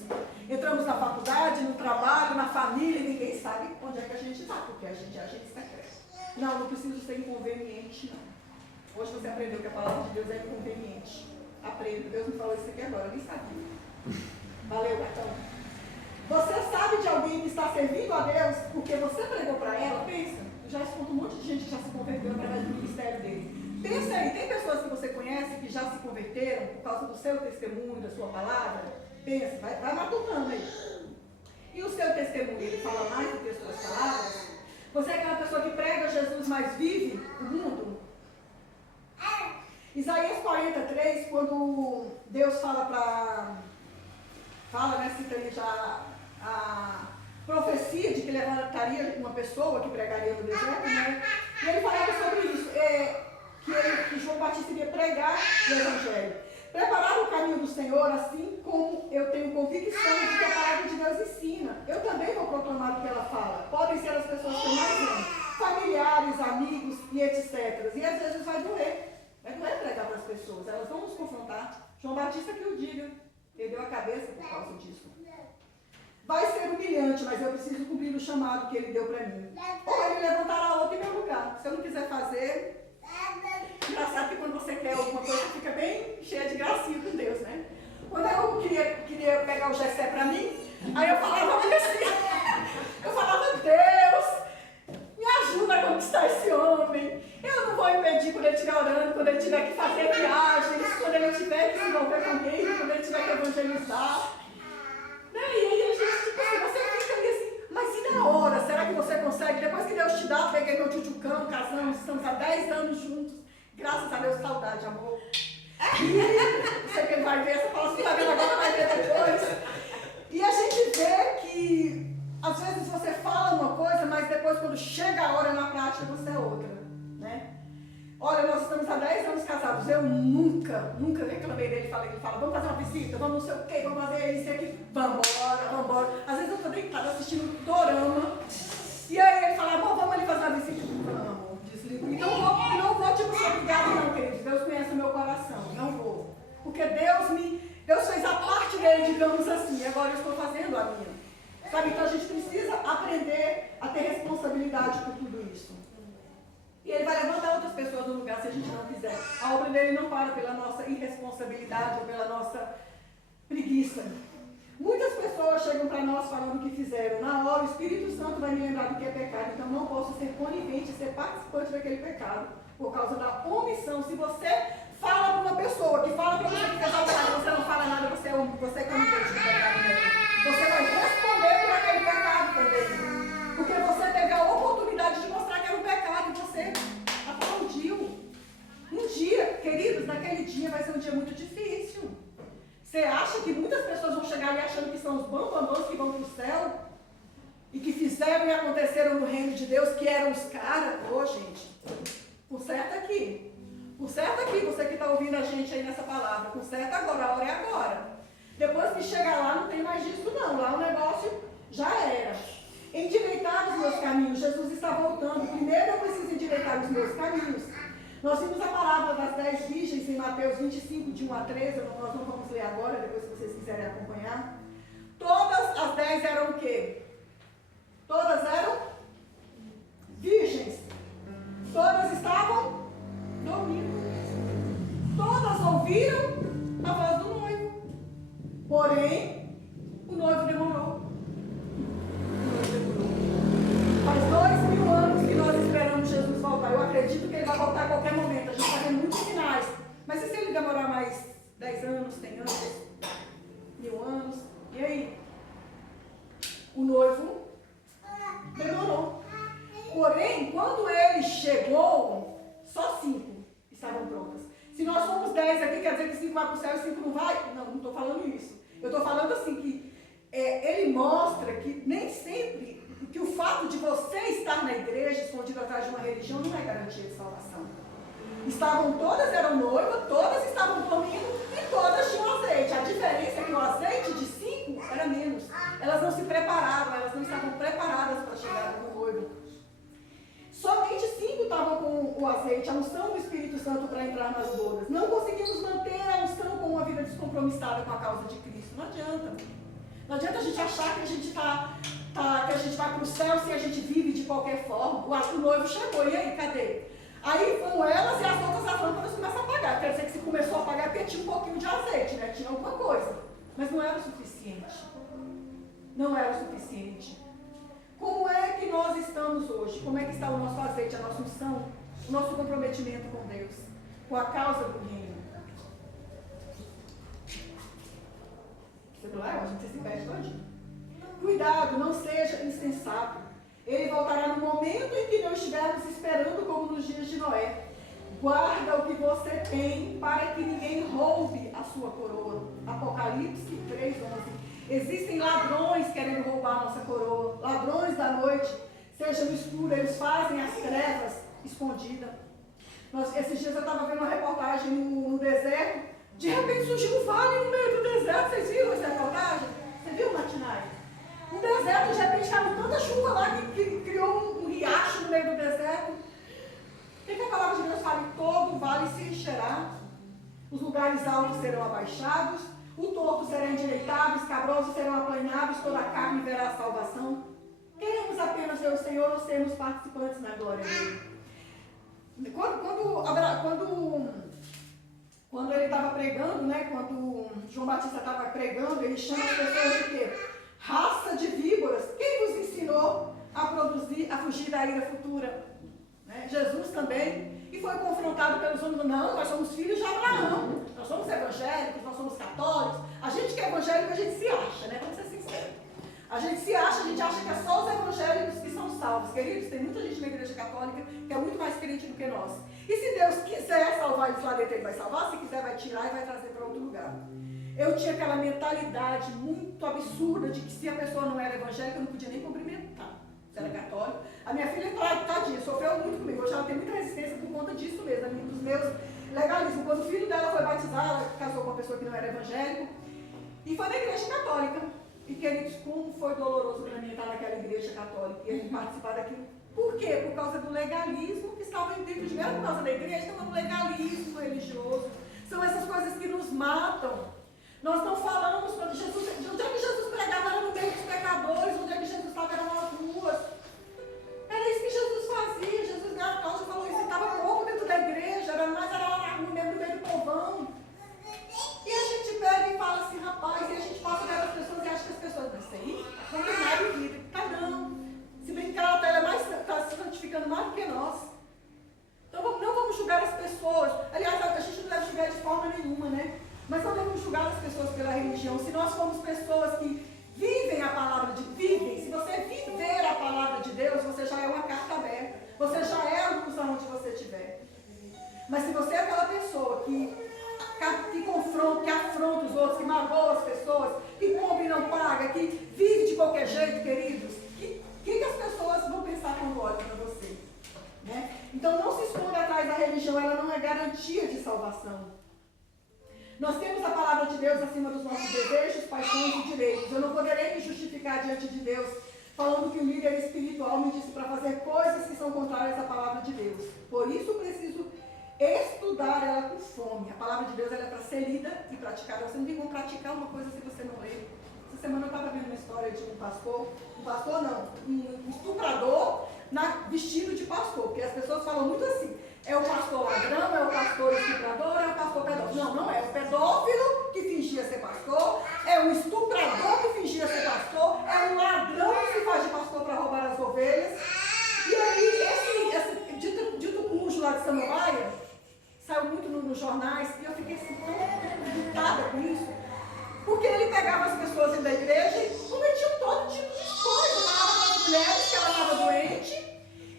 Entramos na faculdade, no trabalho, na família, e ninguém sabe onde é que a gente está, porque a gente é agente secreto. Não preciso ser inconveniente, não. Hoje você aprendeu que a palavra de Deus é inconveniente. Aprenda, Deus me falou isso aqui agora, eu nem sabia. Valeu, Gatão. Você sabe de alguém que está servindo a Deus porque você pregou para ela? Pensa, eu já escuto um monte de gente que já se converteu através do ministério dele. Pensa aí, tem pessoas que você conhece que já se converteram por causa do seu testemunho, da sua palavra? Pensa, vai matutando aí. E o seu testemunho, ele fala mais do que as suas palavras? Você é aquela pessoa que prega Jesus, mas vive o mundo? Isaías 43, quando Deus fala, né, cita ali já a profecia de que levantaria uma pessoa que pregaria no deserto, né? E ele falava sobre isso, que João Batista iria pregar o Evangelho. Preparar o caminho do Senhor, assim como eu tenho convicção de que a palavra de Deus ensina. Eu também vou proclamar o que ela fala. Podem ser as pessoas que eu mais amo, familiares, amigos e etc. E às vezes vai doer pregar para as pessoas, elas vão nos confrontar. João Batista que o diga, perdeu a cabeça por causa disso. Vai ser humilhante, mas eu preciso cumprir o chamado que ele deu para mim. Ou ele levantará outro em meu lugar. Se eu não quiser fazer... Engraçado que quando você quer alguma coisa, fica bem cheia de gracinha com Deus, né? Quando eu queria pegar o Jessé para mim, aí eu falava assim, Deus, me ajuda a conquistar esse homem. Eu não vou impedir quando ele estiver orando, quando ele tiver que fazer viagens, quando ele tiver que se envolver com alguém, quando ele tiver que evangelizar. Né? E aí a gente, tipo assim, você fica ali assim, mas e na hora? Será que você consegue? Depois que Deus te dá, peguei meu tchutchucão, casamos, estamos há 10 anos juntos. Graças a Deus, saudade, amor. E sei que ele vai ver, você fala assim, vai ver agora, vai ver depois. E a gente vê que, às vezes, você fala uma coisa, mas depois, quando chega a hora na prática, você é outra, né? Olha, nós estamos há 10 anos casados, eu nunca reclamei dele. Ele fala, vamos fazer uma visita, vamos não sei o quê, vamos fazer isso e aquilo. Vambora. Às vezes eu estou deitada assistindo dorama, e aí ele fala, amor, vamos ali fazer uma visita. Vamos. Então não vou tipo ser obrigado não, querido. Deus conhece o meu coração, não vou. Porque Deus fez a parte dele, digamos assim, e agora eu estou fazendo a minha. Sabe, então a gente precisa aprender a ter responsabilidade por tudo isso. E ele vai levantar outras pessoas no lugar se a gente não quiser. A obra dele não para pela nossa irresponsabilidade ou pela nossa preguiça. Muitas pessoas chegam para nós falando o que fizeram. Na hora, o Espírito Santo vai me lembrar do que é pecado. Então, não posso ser conivente, ser participante daquele pecado. Por causa da omissão. Se você fala para uma pessoa que fala para você que fez algo errado, você não fala nada, você é conivente do pecado dele. Você vai responder por aquele pecado também. Porque você teve a oportunidade de mostrar que era um pecado e você aplaudiu. Um dia, queridos, naquele dia vai ser um dia muito difícil. Você acha que muitas pessoas vão chegar ali achando que são os bambambãs que vão para o céu? E que fizeram e aconteceram no reino de Deus, que eram os caras? Ô, gente, conserta aqui. Conserta aqui, você que está ouvindo a gente aí nessa palavra. Conserta agora, a hora é agora. Depois que chegar lá, não tem mais disso não. Lá o negócio já era. Endireitar os meus caminhos. Jesus está voltando. Primeiro eu preciso endireitar os meus caminhos. Nós vimos a parábola das 10 virgens em Mateus 25, de 1 a 13, nós não vamos ler agora, depois se vocês quiserem acompanhar. Todas as 10 eram o quê? Todas eram virgens. Todas estavam dormindo. Todas ouviram a voz do noivo. Porém, o noivo demorou. Faz 2000 anos que nós esperamos Jesus voltar. Eu acredito que ele vai voltar a qualquer momento. A gente está vendo muitos sinais. Mas e se ele demorar mais 10 anos, 100 anos, 1000 anos? E aí? O noivo demorou. Porém, quando ele chegou, só 5 estavam prontas. Se nós somos 10 aqui, quer dizer que 5 vai para o céu e 5 não vai? Não, não estou falando isso. Eu estou falando assim que ele mostra que nem sempre, que o fato de você estar na igreja, escondido atrás de uma religião, não é garantia de salvação. Todas eram noivas, todas estavam dormindo e todas tinham azeite. A diferença é que o azeite de 5 era menos. Elas não se prepararam, elas não estavam preparadas para chegar no noivo. Somente 5 estavam com o azeite, a unção do Espírito Santo para entrar nas bodas. Não conseguimos manter a unção com uma vida descompromissada com a causa de Cristo. Não adianta. Não adianta a gente achar que a gente que a gente vai para o céu se a gente vive de qualquer forma. O noivo chegou, e aí, cadê? Aí foram elas e as outras lâmpadas começam a apagar. Quer dizer que se começou a apagar porque tinha um pouquinho de azeite, né? Tinha alguma coisa. Mas não era o suficiente. Não era o suficiente. Como é que nós estamos hoje? Como é que está o nosso azeite, a nossa unção, o nosso comprometimento com Deus, com a causa do reino? Celular, a gente se perde todinho. Cuidado, não seja insensato. Ele voltará no momento em que não estivermos esperando, como nos dias de Noé. Guarda o que você tem para que ninguém roube a sua coroa. Apocalipse 3:11. Existem ladrões querendo roubar a nossa coroa. Ladrões da noite, seja no escuro, eles fazem as trevas escondidas. Esses dias eu estava vendo uma reportagem no deserto. De repente surgiu um vale no meio do deserto. Vocês viram essa reportagem? Você viu, Matinai? Um deserto, de repente caiu tanta chuva lá que criou um riacho no meio do deserto. O que a palavra de Deus fala? Todo vale se encherá, os lugares altos serão abaixados, o torto será endireitado, os escabrosos serão aplanados, toda a carne verá a salvação. Queremos apenas ver o Senhor ou sermos participantes na glória dele. Quando ele estava pregando, né, quando João Batista estava pregando, ele chama as pessoas de quê? Raça de víboras. Quem vos ensinou a fugir da ira futura? Né? Jesus também. E foi confrontado pelos homens. Não, nós somos filhos de Abraão. Nós somos evangélicos, nós somos católicos. A gente que é evangélico, a gente se acha, né? Vamos ser sinceros. A gente acha que é só os evangélicos que são salvos. Queridos, tem muita gente na igreja católica que é muito mais crente do que nós. E se Deus quiser salvar eles lá dentro, ele vai salvar. Se quiser, vai tirar e vai trazer para outro lugar. Eu tinha aquela mentalidade muito absurda de que se a pessoa não era evangélica, eu não podia nem cumprimentar. Se era católico. A minha filha, tadinha, sofreu muito comigo. Hoje ela tem muita resistência por conta disso mesmo, dos meus legalismos. Quando o filho dela foi batizado, ela casou com uma pessoa que não era evangélico. E foi na igreja católica. E, queridos, como foi doloroso para mim estar naquela igreja católica e participar daquilo. Por quê? Por causa do legalismo que estava dentro de mim. Era por causa da igreja, então é um legalismo religioso. São essas coisas que nos matam. Nós não falamos quando Jesus, onde é que Jesus pregava? Era no meio dos pecadores, onde é que Jesus estava? Era nas ruas. Era isso que Jesus fazia. Jesus ganhava causa e falou isso. Ele estava pouco dentro da igreja, era lá na rua, mesmo no meio do povão. E a gente pega e fala assim, rapaz, e a gente passa pelas pessoas e acha que as pessoas vão ser aí, não tem nada em vida. Tá não. Se bem que ela está se santificando mais do que nós. Então não vamos julgar as pessoas. Aliás, a gente não deve julgar de forma nenhuma, né? Mas não devemos julgar as pessoas pela religião. Se nós formos pessoas que vivem a palavra de Deus, se você viver a palavra de Deus, você já é uma carta aberta. Você já é a luz aonde você estiver. Mas se você é aquela pessoa que confronta, que afronta os outros, que magoa as pessoas, que compra e não paga, que vive de qualquer jeito, queridos, o que as pessoas vão pensar quando olham para você? Né? Então não se esconda atrás da religião, ela não é garantia de salvação. Nós temos a palavra de Deus acima dos nossos desejos, paixões e direitos. Eu não poderei me justificar diante de Deus falando que o líder espiritual me disse para fazer coisas que são contrárias à palavra de Deus. Por isso preciso estudar ela com fome. A palavra de Deus ela é para ser lida e praticada. Você não tem como praticar uma coisa se você não lê. Essa semana eu estava vendo uma história de um pastor não, um estuprador vestido de pastor, porque as pessoas falam muito assim, é o pastor ladrão, é o pastor estuprador, é o pastor pedófilo. Não, não é. O pedófilo que fingia ser pastor, é o estuprador que fingia ser pastor, é o ladrão que se faz de pastor para roubar as ovelhas. E aí, esse dito cujo lá de Samambaia, saiu muito nos jornais, e eu fiquei assim, tão irritada com isso, porque ele pegava as pessoas dentro da igreja e cometiam todo tipo de coisa, falava com as mulheres que ela estava doente,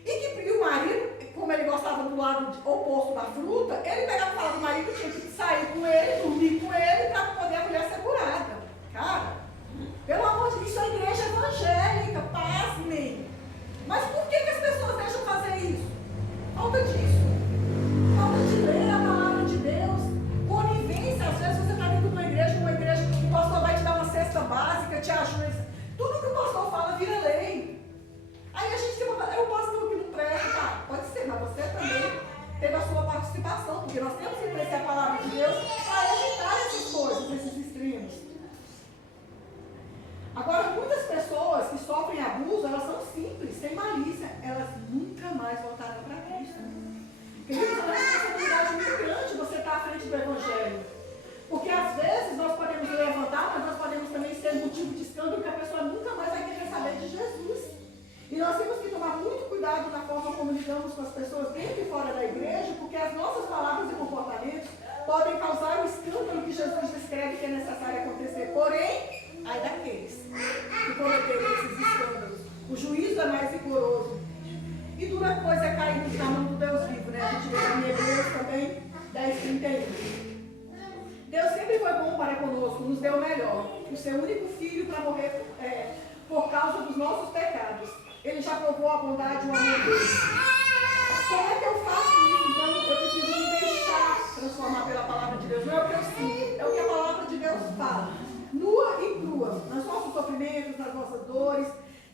e o marido, como ele gostava do lado oposto da fruta, ele pegava e falava que o marido tinha que sair com ele, dormir com ele, para poder a mulher ser curada. Cara, pelo amor de Deus, isso é igreja evangélica, pasmem. Mas por que as pessoas deixam fazer isso? Falta disso. Falta de ler a palavra de Deus. Conivência, às vezes você está dentro de uma igreja, o pastor vai te dar uma cesta básica, te ajuda. Tudo que o pastor fala vira lei. Aí a gente tem é o pastor que não presta, tá? Pode ser, mas você também teve a sua participação, porque nós temos que conhecer a palavra de Deus para evitar essas coisas, esses extremos. Agora, muitas pessoas que sofrem abuso, elas são simples, sem malícia, elas nunca mais voltarão para Cristo. Queridos, é uma responsabilidade muito grande você estar à frente do Evangelho. Porque às vezes nós podemos levantar, mas nós podemos também ser motivo de escândalo que a pessoa nunca mais vai querer saber de Jesus. E nós temos que tomar muito cuidado na forma como lidamos com as pessoas dentro e fora da igreja, porque as nossas palavras e comportamentos podem causar o escândalo que Jesus descreve que é necessário acontecer. Porém, ai daqueles que cometerem esses escândalos. O juízo é mais rigoroso. E dura coisa é cair na mão do Deus vivo, né? A gente vê em Hebreus também, 10:31. Deus sempre foi bom para conosco, nos deu o melhor. O seu único filho para morrer por causa dos nossos pecados. Ele já provou a bondade e o amor dele. Como é que eu faço isso? Então, eu preciso me deixar transformar pela palavra de Deus. Não é o que eu sinto, é o que a palavra de Deus fala. Nua e crua, nos nossos sofrimentos, nas nossas dores,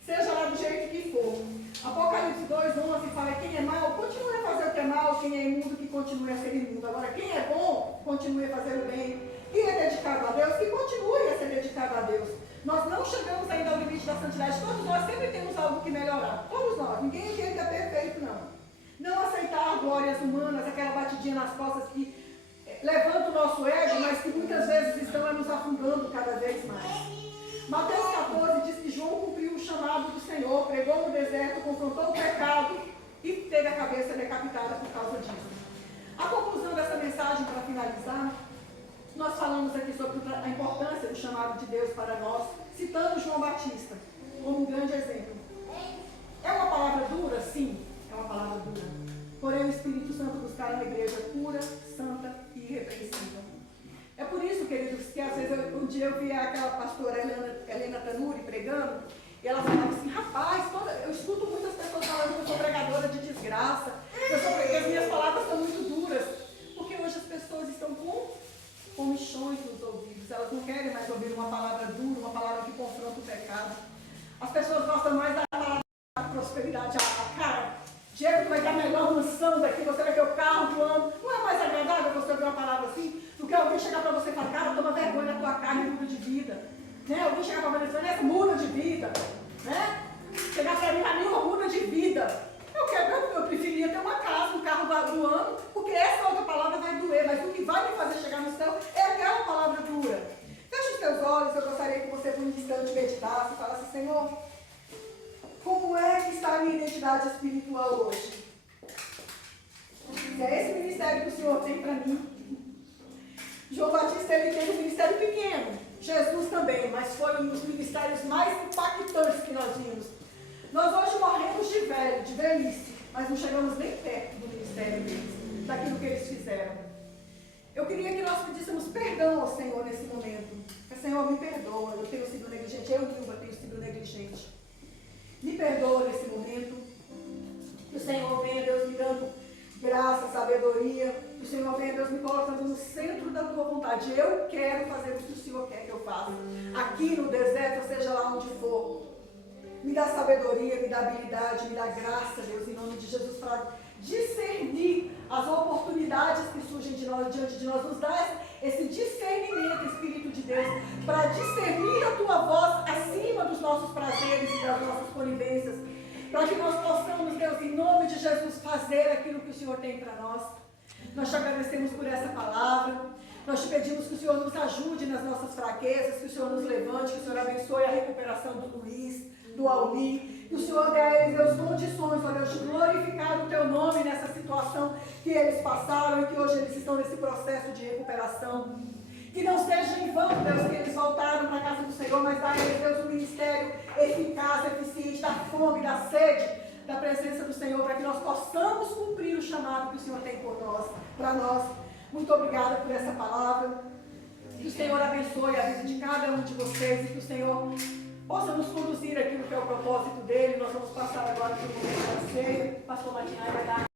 seja lá do jeito que for. Apocalipse 2:11 fala: quem é mau, continue a fazer o que é mau, quem é imundo, que continue a ser imundo. Agora, quem é bom, continue a fazer o bem. Quem é dedicado a Deus, que continue a ser dedicado a Deus. Nós não chegamos ainda ao limite da santidade. Todos nós sempre temos algo que melhorar. Todos nós. Ninguém aqui é perfeito, não. Não aceitar glórias humanas, aquela batidinha nas costas que levanta o nosso ego, mas que muitas vezes estão nos afundando cada vez mais. Mateus 14 diz que João cumpriu o chamado do Senhor, pregou no deserto, confrontou o pecado e teve a cabeça decapitada por causa disso. A conclusão dessa mensagem, para finalizar, nós falamos aqui sobre a importância do chamado de Deus para nós, citando João Batista como um grande exemplo. É uma palavra dura? Sim, é uma palavra dura. Porém, o Espírito Santo buscará uma igreja pura, santa e irrepreensível. É por isso, queridos, que às vezes um dia eu vi aquela pastora Helena Tanuri pregando, e ela falava assim: rapaz, eu escuto muitas pessoas falando que eu sou pregadora de desgraça, que as minhas palavras são muito duras, porque hoje as pessoas estão com comichões nos ouvidos, elas não querem mais ouvir uma palavra dura, uma palavra que confronta o pecado. As pessoas gostam mais da palavra da prosperidade. Cara, Diego, tu vai ter a melhor mansão daqui, você vai ter o carro do ano. Não é mais agradável você ouvir uma palavra assim, do que alguém chegar para você e falar: cara, toma vergonha da tua cara e muda de vida. Né? Alguém chegar para você e falar: muda de vida. Né? Chegar para mim, muda de vida. Eu preferia ter uma casa, um carro do ano, porque essa outra palavra vai doer, mas o que vai me fazer chegar no céu é aquela palavra dura. Feche os teus olhos, eu gostaria que você por um instante meditasse e falasse: Senhor, como é que está a minha identidade espiritual hoje? Se é esse ministério que o Senhor tem para mim. João Batista, ele teve um ministério pequeno, Jesus também, mas foi um dos ministérios mais impactantes que nós vimos. Nós hoje morremos de velho, de velhice, mas não chegamos nem perto do ministério deles, daquilo que eles fizeram. Eu queria que nós pedíssemos perdão ao Senhor nesse momento. Senhor, me perdoa, eu tenho sido negligente, eu, Nilva, tenho sido negligente. Me perdoa nesse momento. Que o Senhor venha, Deus, me dando graça, sabedoria. Que o Senhor venha, Deus, me colocando no centro da tua vontade. Eu quero fazer o que o Senhor quer que eu faça. Aqui no deserto, seja lá onde for. Me dá sabedoria, me dá habilidade, me dá graça, Deus, em nome de Jesus, para discernir as oportunidades que surgem que nós possamos, Deus, em nome de Jesus, fazer aquilo que o Senhor tem para nós. Nós te agradecemos por essa palavra. Nós te pedimos que o Senhor nos ajude nas nossas fraquezas, que o Senhor nos levante, que o Senhor abençoe a recuperação do Luiz, do Almi, que o Senhor dê a eles, Deus, condições, ó Deus, de glorificar o teu nome nessa situação que eles passaram e que hoje eles estão nesse processo de recuperação. Que não seja em vão, Deus, que eles voltaram para a casa do Senhor, mas dá a eles, Deus, um ministério eficaz, eficiente, da fome, da sede, da presença do Senhor, para que nós possamos cumprir o chamado que o Senhor tem por nós, para nós. Muito obrigada por essa palavra. Que o Senhor abençoe a vida de cada um de vocês e que o Senhor possa nos conduzir aquilo que é o propósito dele. Nós vamos passar agora para o momento da ceia. Pastor Matinai vai dar